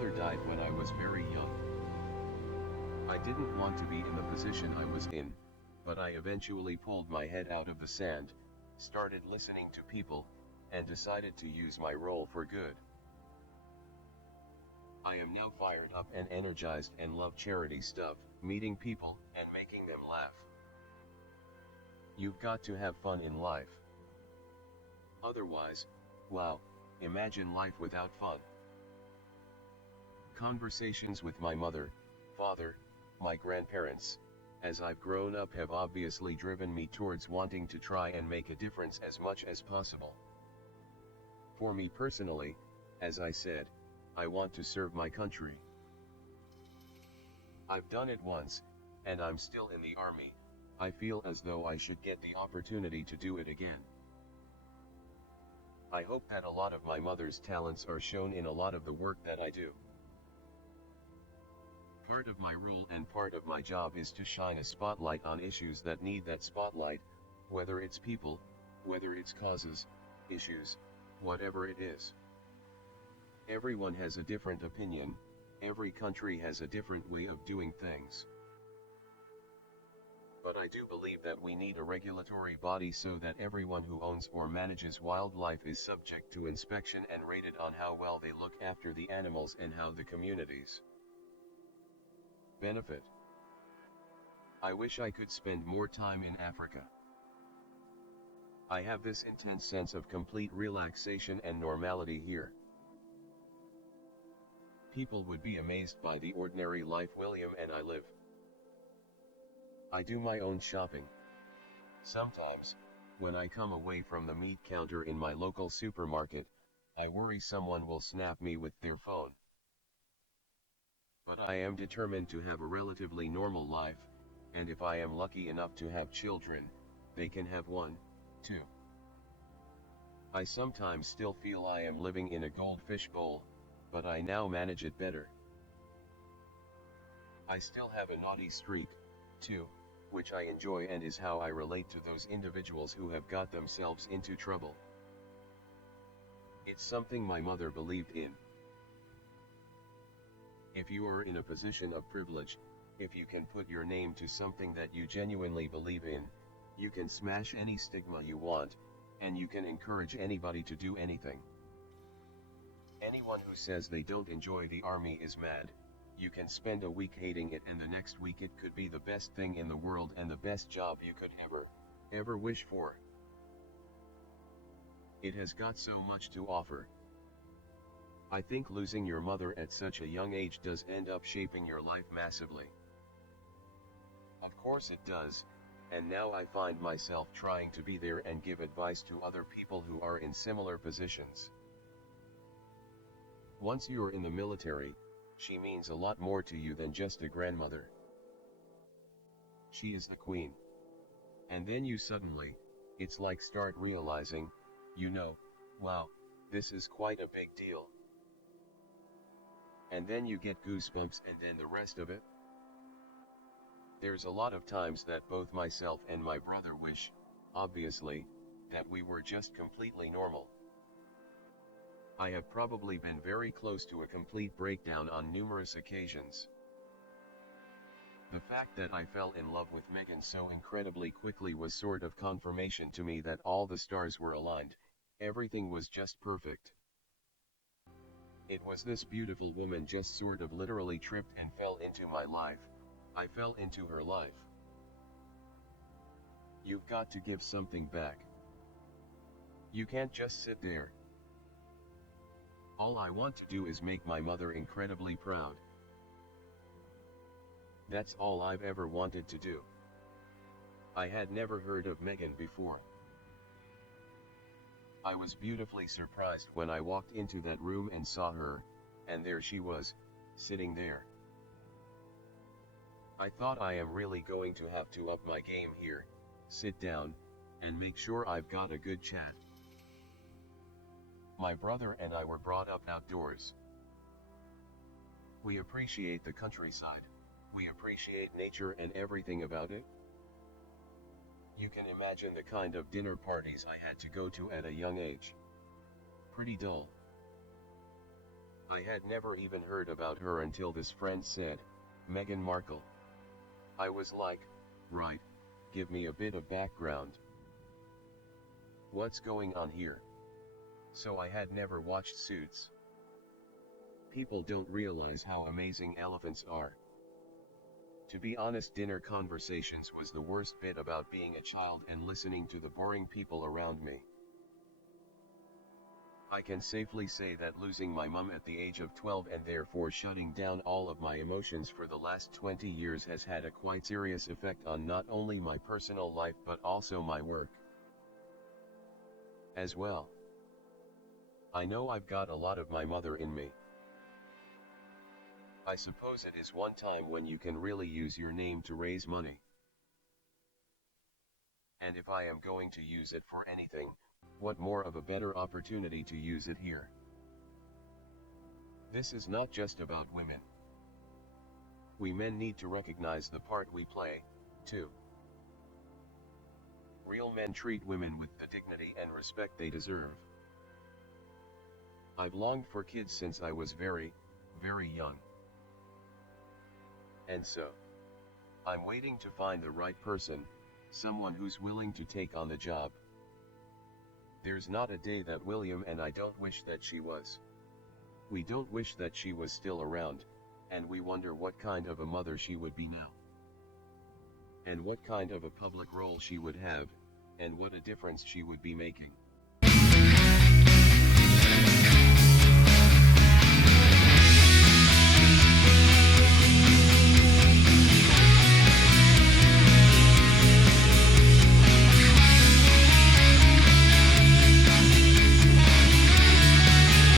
mother died when I was very young. I didn't want to be in the position I was in, but I eventually pulled my head out of the sand, started listening to people, and decided to use my role for good. I am now fired up and energized and love charity stuff, meeting people, and making them laugh. You've got to have fun in life. Otherwise, wow, imagine life without fun. Conversations with my mother, father, my grandparents, as I've grown up have obviously driven me towards wanting to try and make a difference as much as possible. For me personally, as I said, I want to serve my country. I've done it once, and I'm still in the army. I feel as though I should get the opportunity to do it again. I hope that a lot of my mother's talents are shown in a lot of the work that I do. Part of my role and part of my job is to shine a spotlight on issues that need that spotlight, whether it's people, whether it's causes, issues, whatever it is. Everyone has a different opinion, every country has a different way of doing things. But I do believe that we need a regulatory body so that everyone who owns or manages wildlife is subject to inspection and rated on how well they look after the animals and how the communities benefit. I wish I could spend more time in Africa. I have this intense sense of complete relaxation and normality here. People would be amazed by the ordinary life William and I live. I do my own shopping. Sometimes, when I come away from the meat counter in my local supermarket, I worry someone will snap me with their phone. But I am determined to have a relatively normal life, and if I am lucky enough to have children, they can have one, too. I sometimes still feel I am living in a goldfish bowl, but I now manage it better. I still have a naughty streak, too, which I enjoy and is how I relate to those individuals who have got themselves into trouble. It's something my mother believed in. If you are in a position of privilege, if you can put your name to something that you genuinely believe in, you can smash any stigma you want, and you can encourage anybody to do anything. Anyone who says they don't enjoy the army is mad. You can spend a week hating it and the next week it could be the best thing in the world and the best job you could ever wish for. It has got so much to offer. I think losing your mother at such a young age does end up shaping your life massively. Of course it does, and now I find myself trying to be there and give advice to other people who are in similar positions. Once you're in the military, she means a lot more to you than just a grandmother. She is the queen. And then you suddenly, it's like start realizing, wow, this is quite a big deal. And then you get goosebumps and then the rest of it. There's a lot of times that both myself and my brother wish, obviously, that we were just completely normal. I have probably been very close to a complete breakdown on numerous occasions. The fact that I fell in love with Meghan so incredibly quickly was sort of confirmation to me that all the stars were aligned, everything was just perfect. It was this beautiful woman just sort of literally tripped and fell into my life. I fell into her life. You've got to give something back. You can't just sit there. All I want to do is make my mother incredibly proud. That's all I've ever wanted to do. I had never heard of Meghan before. I was beautifully surprised when I walked into that room and saw her, and there she was, sitting there. I thought I am really going to have to up my game here, sit down, and make sure I've got a good chat. My brother and I were brought up outdoors. We appreciate the countryside. We appreciate nature and everything about it. You can imagine the kind of dinner parties I had to go to at a young age. Pretty dull. I had never even heard about her until this friend said, Meghan Markle. I was like, right, give me a bit of background. What's going on here? So I had never watched Suits. People don't realize how amazing elephants are. To be honest, dinner conversations was the worst bit about being a child and listening to the boring people around me. I can safely say that losing my mum at the age of 12 and therefore shutting down all of my emotions for the last 20 years has had a quite serious effect on not only my personal life but also my work as well. I know I've got a lot of my mother in me. I suppose it is one time when you can really use your name to raise money. And if I am going to use it for anything, what more of a better opportunity to use it here? This is not just about women. We men need to recognize the part we play, too. Real men treat women with the dignity and respect they deserve. I've longed for kids since I was very, very young. And so, I'm waiting to find the right person, someone who's willing to take on the job. There's not a day that William and I don't wish that she was. We don't wish that she was still around, and we wonder what kind of a mother she would be now. And what kind of a public role she would have, and what a difference she would be making.